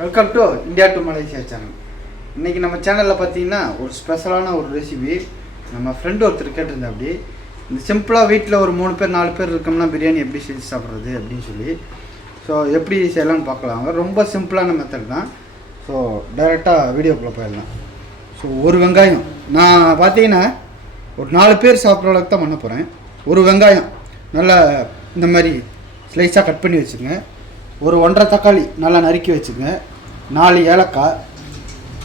Welcome to India to Malaysia channel. இன்றைக்கி நம்ம சேனலில் பார்த்தீங்கன்னா ஒரு ஸ்பெஷலான ஒரு ரெசிபி நம்ம ஃப்ரெண்டு ஒருத்தர் கேட்டிருந்தேன். அப்படி இந்த சிம்பிளாக வீட்டில் ஒரு 3 பேர் 4 பேர் இருக்கோம்னா பிரியாணி எப்படி செஞ்சு சாப்பிட்றது அப்படின்னு சொல்லி ஸோ எப்படி செய்யலாம்னு பார்க்கலாங்க. ரொம்ப சிம்பிளான மெத்தட் தான். ஸோ டைரெக்டாக வீடியோக்குள்ளே போயிடலாம். ஸோ ஒரு வெங்காயம் நான் பார்த்தீங்கன்னா ஒரு 4 பேர் சாப்பிட்ற அளவுக்கு தான் பண்ண போகிறேன். ஒரு வெங்காயம் நல்லா இந்த மாதிரி ஸ்லைஸாக கட் பண்ணி வச்சுங்க. ஒரு 1.5 தக்காளி நல்லா நறுக்கி வச்சுங்க. 4 ஏலக்காய்,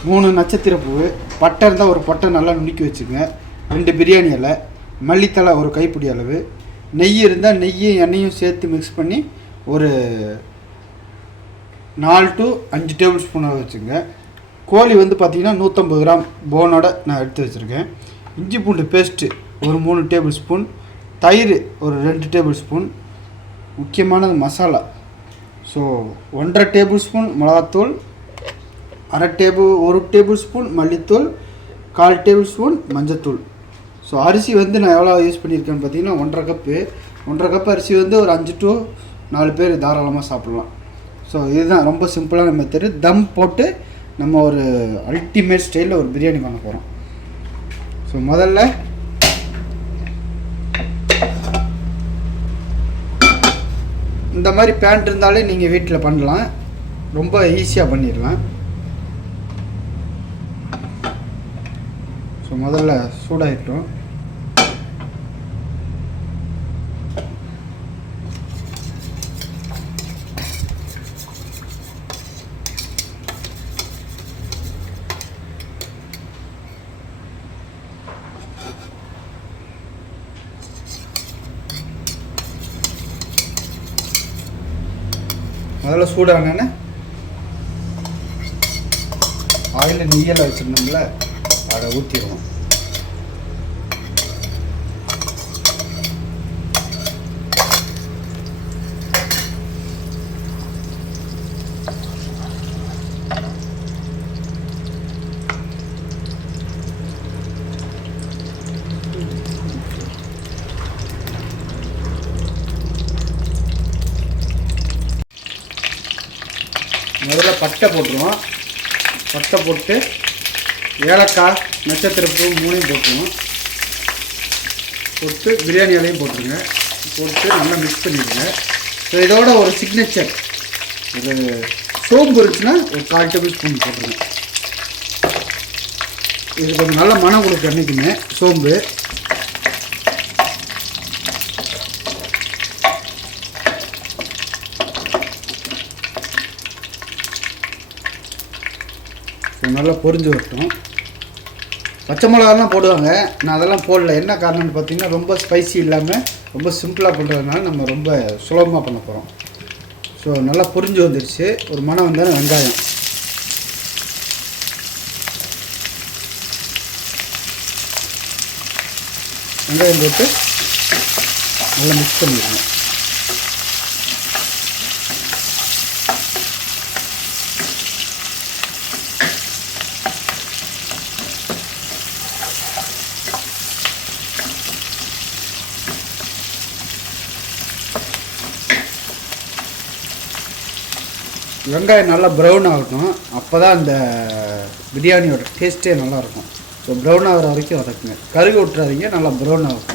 3 நட்சத்திரப்பூ, பட்டை இருந்தால் ஒரு பட்டை நல்லா நுணுக்கி வச்சுங்க. 2 பிரியாணி இலை, மல்லித்தலை ஒரு கைப்பிடி அளவு, நெய் இருந்தால் நெய்யும் எண்ணெயும் சேர்த்து மிக்ஸ் பண்ணி ஒரு 4 to 5 டேபிள் ஸ்பூன் வச்சுங்க. கோழி வந்து பார்த்திங்கன்னா 150 கிராம் போனோட நான் எடுத்து வச்சுருக்கேன். இஞ்சி பூண்டு பேஸ்ட்டு ஒரு 3 டேபிள் ஸ்பூன், தயிர் ஒரு 2 டேபிள் ஸ்பூன், முக்கியமானது மசாலா. ஸோ 1.5 டேபிள் ஸ்பூன் மிளகாத்தூள், 1 டேபிள் ஸ்பூன் மல்லித்தூள், 1/4 டேபிள் ஸ்பூன் மஞ்சத்தூள். ஸோ அரிசி வந்து நான் எவ்வளோ யூஸ் பண்ணியிருக்கேன்னு பார்த்தீங்கன்னா 1.5 கப்பு அரிசி வந்து ஒரு 5 to 4 பேர் தாராளமாக சாப்பிட்லாம். ஸோ இதுதான் ரொம்ப சிம்பிளான மெத்தடு. தம் போட்டு நம்ம ஒரு அல்டிமேட் ஸ்டைலில் ஒரு பிரியாணி பண்ண போகிறோம். ஸோ முதல்ல இந்த மாதிரி பேண்ட் இருந்தாலே நீங்கள் வீட்டில் பண்ணலாம், ரொம்ப ஈஸியாக பண்ணிடலாம். ஸோ முதல்ல சூடாகிட்டோம். முதல்ல சூடானேன்னு ஆயிலில் நெய்யெல்லாம் வச்சுருந்தோம்ல அதை ஊற்றிடுவோம். முதல்ல பட்டை போட்டுருவோம். பட்டை போட்டு ஏலக்காய், நட்சத்திரப்பூ 3 போட்டுருவோம். போட்டு பிரியாணி இலையும் போட்டுருங்க. போட்டு நல்லா மிக்ஸ் பண்ணிடுங்க. ஸோ இதோட ஒரு சிக்னேச்சர் இது சோம்பு இருந்துச்சுன்னா ஒரு 1/4 டேபிள் ஸ்பூன் போட்டுருங்க. இது கொஞ்சம் நல்ல மனம் கொடுக்க அன்றைக்குமே சோம்பு. நல்லா பொரிஞ்சு வரட்டும். பச்சை மிளகாலாம் போடுவாங்க, நான் அதெல்லாம் போடல. என்ன காரணம்னு பார்த்தீங்கன்னா ரொம்ப ஸ்பைசி இல்லாமல் ரொம்ப சிம்பிளாக பண்ணுறதுனால நம்ம ரொம்ப சுலபமாக பண்ண போகிறோம். ஸோ நல்லா பொரிஞ்சு வந்துடுச்சு. ஒரு மனம் வந்தாலும் வெங்காயம் போட்டு நல்லா மிக்ஸ் பண்ணிடுங்க. வெங்காயம் நல்லா ப்ரௌன் ஆகட்டும், அப்போ தான் அந்த பிரியாணியோட டேஸ்ட்டே நல்லாயிருக்கும். ஸோ ப்ரௌன் ஆகிற வரைக்கும் வதக்குங்க, கருகு விட்டுறாதீங்க, நல்லா ப்ரௌன் ஆகும்.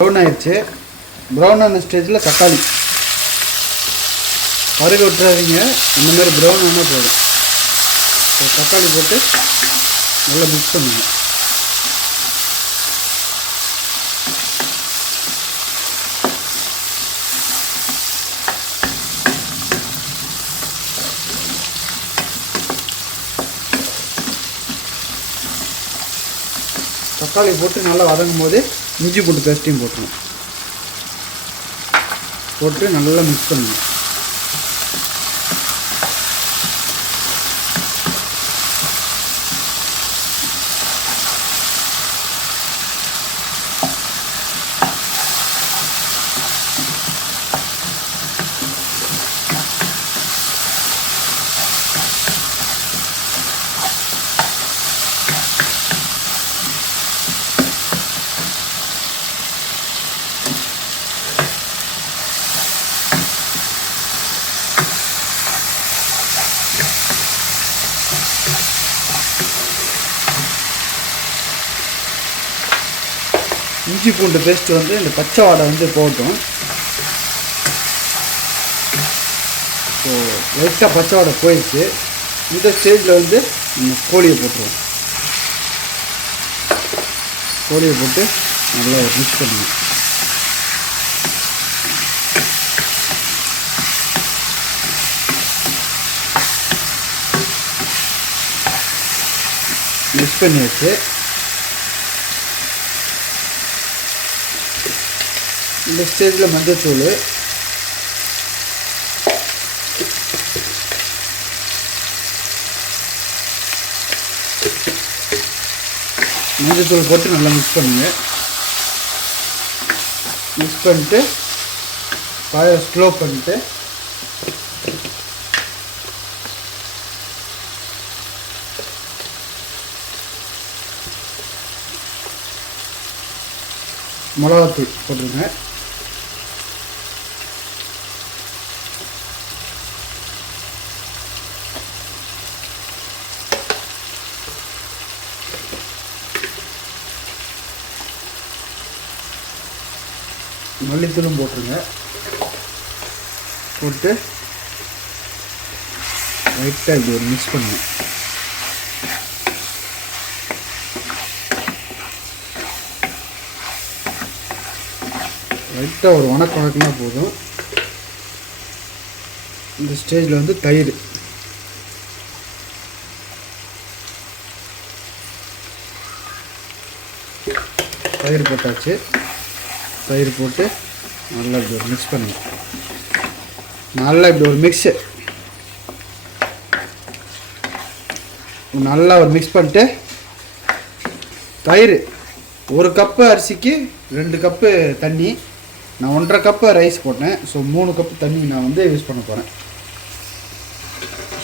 ப்ரௌன் ஆயிடுச்சு. ப்ரௌன் ஆன ஸ்டேஜில் தக்காளி பருக விட்டுறாதீங்க, இந்த மாதிரி ப்ரௌன் ஆனால் போதும். ஸோ தக்காளி போட்டு நல்லா மிக்ஸ் பண்ணுங்க. தக்காளி போட்டு நல்லா வதங்கும் போது இஞ்சி பூண்டு பேஸ்ட்டையும் போட்டுருங்க. போட்டு நல்லா மிக்ஸ் பண்ணுங்க. இஞ்சி பூண்டு பேஸ்ட்டு வந்து இந்த பச்சை வாடை வந்து போட்டும். ஸோ லைட்டாக பச்சை வாடை போயிடுச்சு. இந்த ஸ்டேஜில் வந்து நம்ம கோழியை போட்டுருவோம். கோழியை போட்டு நல்லா மிக்ஸ் பண்ணுவோம். மிக்ஸ் பண்ணி வச்சு இந்த ஸ்டேஜில் மஞ்சத்தூள், மஞ்சத்தூள் போட்டு நல்லா மிக்ஸ் பண்ணுங்க. மிக்ஸ் பண்ணிட்டு ஃபயரை ஸ்லோ பண்ணிட்டு மிளகாத்தூள் போட்டுருங்க. மல்லித்தூளும் போட்டுருங்க. போட்டு லைட்டாக இப்படி ஒரு மிக்ஸ் பண்ணுங்க. லைட்டாக ஒரு வணக்கினா போதும். இந்த ஸ்டேஜில் வந்து தயிர் போட்டாச்சு. தயிர் போட்டு நல்லா இப்படி ஒரு மிக்ஸ் பண்ணுங்க. நல்லா இப்படி ஒரு மிக்ஸு நல்லா ஒரு மிக்ஸ் பண்ணிட்டு தயிர் 1 கப்பு அரிசிக்கு 2 கப்பு தண்ணி. நான் 1.5 கப்பு ரைஸ் போட்டேன். ஸோ 3 கப்பு தண்ணி நான் வந்து யூஸ் பண்ண போகிறேன்.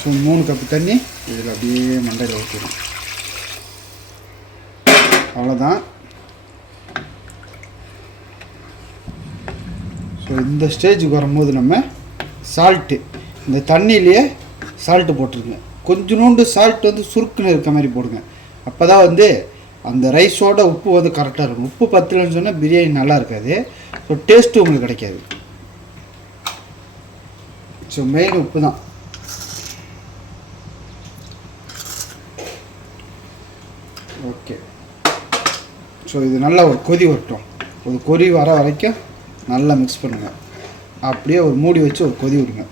ஸோ 3 கப்பு தண்ணி இதில் அப்படியே மண்டையில் ஊற்றிடும். அவ்வளோதான். ஸோ இந்த ஸ்டேஜுக்கு வரும்போது நம்ம சால்ட்டு, இந்த தண்ணியிலேயே சால்ட்டு போட்டுருங்க. கொஞ்சோண்டு சால்ட் வந்து சுருக்குன்னு இருக்க மாதிரி போடுங்க. அப்போ தான் வந்து அந்த ரைஸோட உப்பு வந்து கரெக்டாக இருக்கும். உப்பு பத்தலைன்னு சொன்னால் பிரியாணி நல்லா இருக்காது. ஸோ டேஸ்ட்டு உங்களுக்கு கிடைக்காது. ஸோ மெயின் உப்பு தான். ஓகே. ஸோ இது நல்லா ஒரு கொதி வரட்டும். ஒரு கொதி வர வரைக்கும் நல்லா மிக்ஸ் பண்ணுங்கள். அப்படியே ஒரு மூடி வச்சு ஒரு கொதி விடுங்க.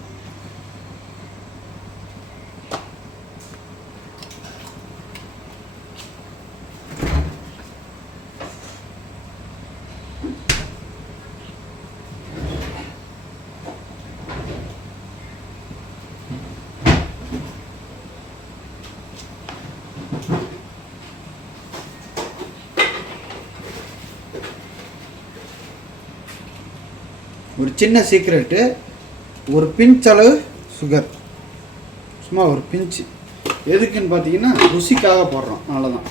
ஒரு சின்ன சீக்ரெட்டு, ஒரு பிஞ்ச் அளவு சுகர், சும்மா ஒரு பிஞ்சு. எதுக்குன்னு பார்த்தீங்கன்னா ருசிக்காக போடுறோம், அவ்வளோதான்.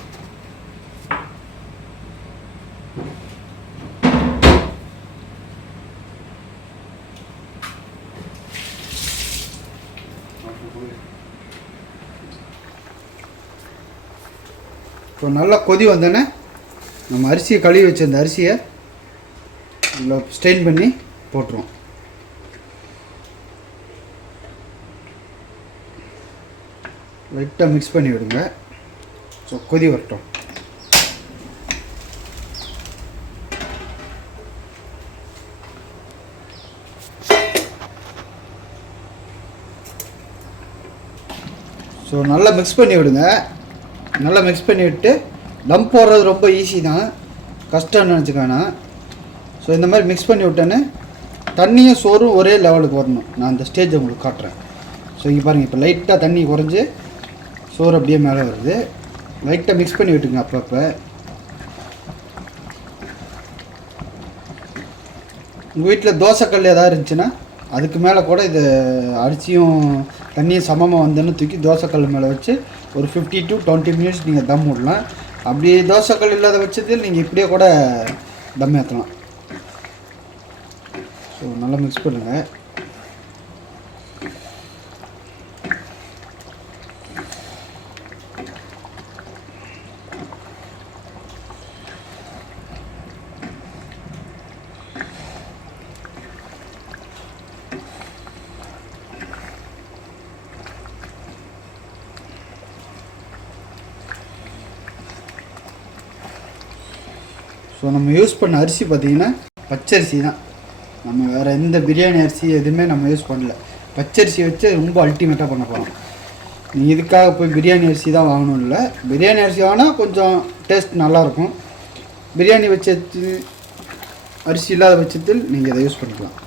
இப்போ நல்லா கொதி வந்தோடனே நம்ம அரிசியை கழுவி வச்ச அந்த அரிசியை இதில் ஸ்ட்ரெயின் பண்ணி போட்டுருவோம். லைட்டாக மிக்ஸ் பண்ணி விடுங்க. ஸோ கொதி வரட்டும். ஸோ நல்லா மிக்ஸ் பண்ணி விடுங்க. நல்லா மிக்ஸ் பண்ணி விட்டு தம் போடுறது ரொம்ப ஈஸி தான், கஷ்டம்னு நினச்சிக்கானா. ஸோ இந்த மாதிரி மிக்ஸ் பண்ணி விட்டேன்னு தண்ணியும் சோறும் ஒரே லெவலுக்கு வரணும். நான் அந்த ஸ்டேஜ் உங்களுக்கு காட்டுறேன். ஸோ இங்கே பாருங்கள், இப்போ லைட்டாக தண்ணி குறைஞ்சி சோறு அப்படியே மேலே வருது. லைட்டாக மிக்ஸ் பண்ணி விட்டுங்க அப்பப்போ. உங்கள் வீட்டில் தோசைக்கல் எதாவது இருந்துச்சுன்னா அதுக்கு மேலே கூட இது அரிசியும் தண்ணியும் சமமாக வந்தோன்னு தூக்கி தோசைக்கல் மேலே வச்சு ஒரு 50 to 20 மினிட்ஸ் நீங்கள் தம் விடலாம். அப்படி தோசைக்கல் இல்லாத பட்சத்தில் நீங்கள் இப்படியே கூட தம் ஏற்றலாம். ஸோ நல்லா மிக்ஸ் பண்ணுங்கள். ஸோ நம்ம யூஸ் பண்ண அரிசி பார்த்திங்கன்னா பச்சரிசி தான். நம்ம வேறு எந்த பிரியாணி அரிசி எதுவுமே நம்ம யூஸ் பண்ணல. பச்சரிசி வச்சு ரொம்ப அல்டிமேட்டாக பண்ண போகிறோம். நீங்கள் இதுக்காக போய் பிரியாணி அரிசி தான் வாங்கணும் இல்லை. பிரியாணி அரிசி வாங்கினா கொஞ்சம் டேஸ்ட் நல்லாயிருக்கும். பிரியாணி பட்சத்தில் அரிசி இல்லாத பட்சத்தில் நீங்கள் இதை யூஸ் பண்ணிக்கலாம்.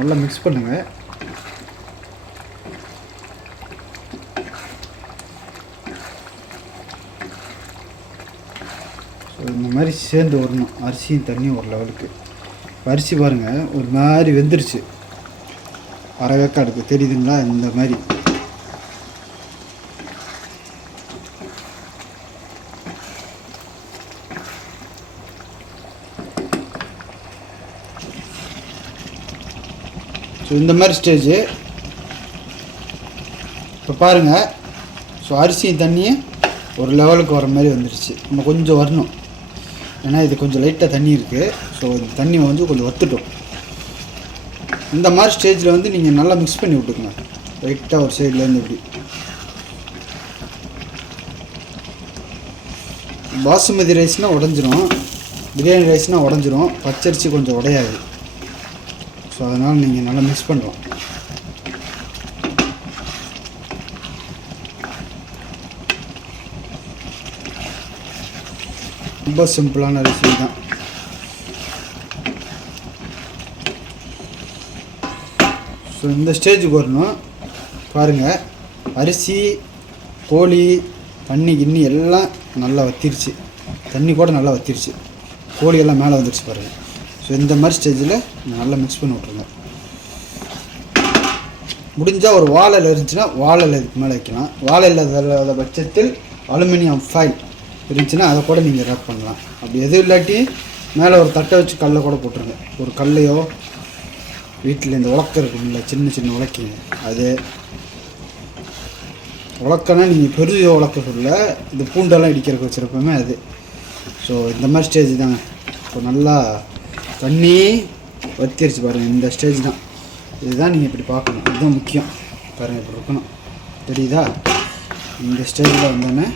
நல்லா மிக்ஸ் பண்ணுங்கள். இந்த மாதிரி சேர்ந்து வரணும் அரிசியும் தண்ணியும் ஒரு லெவலுக்கு. அரிசி பாருங்கள் ஒரு மாதிரி வெந்துருச்சு, அரை வேக்காடு இருக்குது தெரியுதுங்களா? இந்த மாதிரி ஸோ இந்த மாதிரி ஸ்டேஜு இப்போ பாருங்கள். ஸோ அரிசியும் தண்ணியும் ஒரு லெவலுக்கு வர மாதிரி வந்துடுச்சு. நம்ம கொஞ்சம் வரணும், ஏன்னா இது கொஞ்சம் லைட்டாக தண்ணி இருக்குது. ஸோ இந்த தண்ணி வந்து கொஞ்சம் வத்துட்டோம். இந்த மாதிரி ஸ்டேஜில் வந்து நீங்கள் நல்லா மிக்ஸ் பண்ணி விட்டுக்கங்க. லைட்டாக ஒரு சைட்லேருந்து இப்படி. பாசுமதி ரைஸ்னால் உடஞ்சிரும், பிரியாணி ரைஸ்னால் உடஞ்சிரும், பச்சரிசி கொஞ்சம் உடையாது. ஸோ அதனால் நீங்கள் நல்லா மிக்ஸ் பண்ணலாம். ரொம்ப சிம்பிளான ரெசிபி தான். ஸோ இந்த ஸ்டேஜுக்கு வரணும். பாருங்கள் அரிசி கோழி தண்ணி கிண்ணி எல்லாம் நல்லா வத்திருச்சு, தண்ணி கூட நல்லா வத்திருச்சு, கோழி எல்லாம் மேலே வந்துருச்சு பாருங்கள். ஸோ இந்த மாதிரி ஸ்டேஜில் நல்லா மிக்ஸ் பண்ணி விட்ருங்க. முடிஞ்சால் ஒரு வாழை இலை இருந்துச்சுன்னா வாழை இலை இதுக்கு மேலே வைக்கலாம். வாழை இல்லாத பட்சத்தில் அலுமினியம் ஃபாயில் இருந்துச்சுன்னா அதை கூட நீங்கள் ரேப் பண்ணலாம். அப்படி எதுவும் இல்லாட்டி மேலே ஒரு தட்டை வச்சு கல்லை கூட போட்டுருங்க. ஒரு கல்லையோ வீட்டில் இந்த உலக்க இருக்கும்ல, சின்ன சின்ன உலக்கிங்க, அது உலக்கன்னா நீங்கள் பெரிய உலக்க சொல்ல, இந்த பூண்டெல்லாம் இடிக்கிறதுக்கு வச்சுருப்போமே அது. ஸோ இந்த மாதிரி ஸ்டேஜ் தாங்க. இப்போ நல்லா தண்ணி வத்திருச்சு பாருங்கள். இந்த ஸ்டேஜ் தான், இதுதான் நீங்கள் இப்படி பார்க்கணும். இதுதான் முக்கியம். பாருங்கள் இப்படி இருக்கணும், தெரியுதா? இந்த ஸ்டேஜில் வந்தோன்னே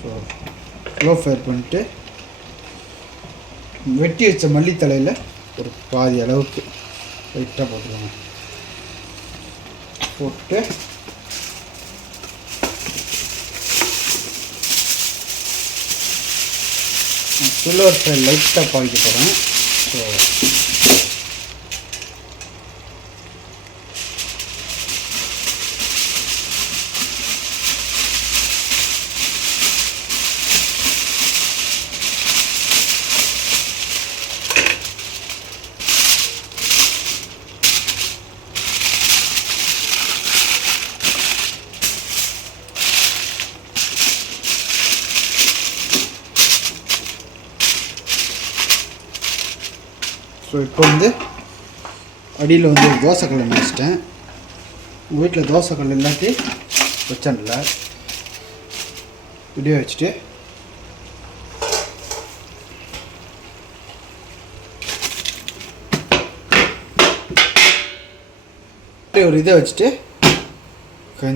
ஸோ லோ ஃபயர் பண்ணிட்டு வெட்டி வச்ச மல்லித்தலையில் ஒரு பாதி அளவுக்கு லைட்டாக போட்டுருவாங்க. போட்டு சில்வர் ஃபயர் லைட்டாக பாய்க்க போகிறேன். ஸோ ஸோ இப்போ வந்து அடியில் வந்து தோசை கல்லை வச்சிட்டேன். உங்கள் வீட்டில் தோசைக்கல் எல்லாத்தையும் வச்சேன்ல இப்படியே வச்சுட்டு ஒரு இதை வச்சுட்டு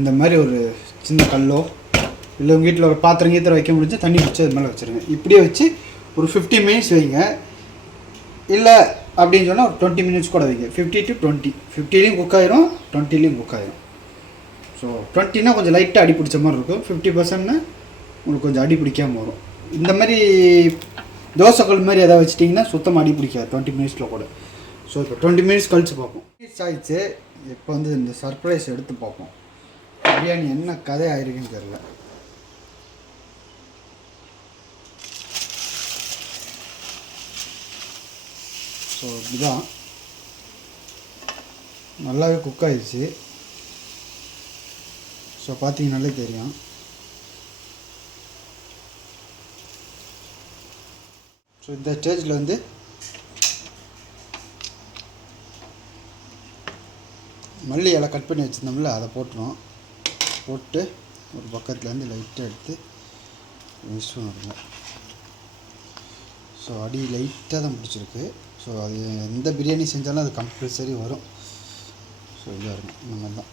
இந்த மாதிரி ஒரு சின்ன கல்லோ இல்லை உங்கள் வீட்டில் ஒரு பாத்திரம் கீத்திரம் வைக்க முடிஞ்சு தண்ணி பிடிச்சி அது மேலே வச்சுருங்க. இப்படியே வச்சு ஒரு 50 மினிட்ஸ் வைங்க. இல்லை அப்படின்னு சொன்னால் ஒரு 20 மினிட்ஸ் கூட வைங்க. 50 to 20, 50லேயும் குக் ஆயிரும், 20லேயும் குக் ஆயிரும். ஸோ 20னா கொஞ்சம் லைட்டாக அடி பிடிச்ச மாதிரி இருக்கும், 50%னா உங்களுக்கு கொஞ்சம் அடி பிடிக்காமல் வரும். இந்த மாதிரி தோசைக்கல் மாதிரி எதாவது வச்சிட்டிங்கன்னா சுத்தமாக அடி பிடிக்காது 20 மினிட்ஸில் கூட. ஸோ இப்போ 20 மினிட்ஸ் கழித்து பார்ப்போம். மினிட்ஸ் ஆகிடுச்சு. இப்போ வந்து இந்த சர்ப்ரைஸ் எடுத்து பார்ப்போம். பிரியாணி என்ன கதை ஆயிருக்குன்னு தெரியல. ஸோ இதுதான் நல்லாவே குக் ஆகிடுச்சு. ஸோ பார்த்தீங்கன்னாலே தெரியும். ஸோ இந்த ஸ்டேஜில் வந்து மல்லி இலை கட் பண்ணி வச்சுருந்தோம்ல அதை போட்டுரும். போட்டு ஒரு பக்கத்துலேருந்து லைட்டாக எடுத்து மிக்ஸ் பண்ணிடுங்க. ஸோ அடி லைட்டாக தான் பிடிச்சிருக்கு. ஸோ அது எந்த பிரியாணி செஞ்சாலும் அது கம்பல்சரி வரும். ஸோ இதாக இருக்கும். இந்த மாதிரி தான்.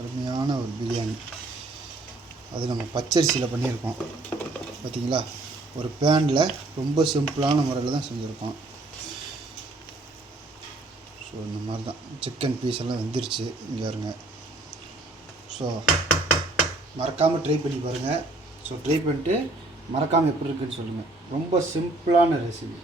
அருமையான ஒரு பிரியாணி. அது நம்ம பச்சரிசியில் பண்ணியிருக்கோம். பார்த்திங்களா, ஒரு பேனில் ரொம்ப சிம்பிளான முறையில் தான் செஞ்சுருக்கோம். ஸோ இந்த மாதிரி தான் சிக்கன் பீஸ் எல்லாம் வெந்துருச்சு. இங்கே இருங்க. ஸோ மறக்காமல் ட்ரை பண்ணி பாருங்கள். ஸோ ட்ரை பண்ணிட்டு மறக்காமல் எப்படி இருக்குன்னு சொல்லுங்கள். ரொம்ப சிம்பிளான ரெசிபி.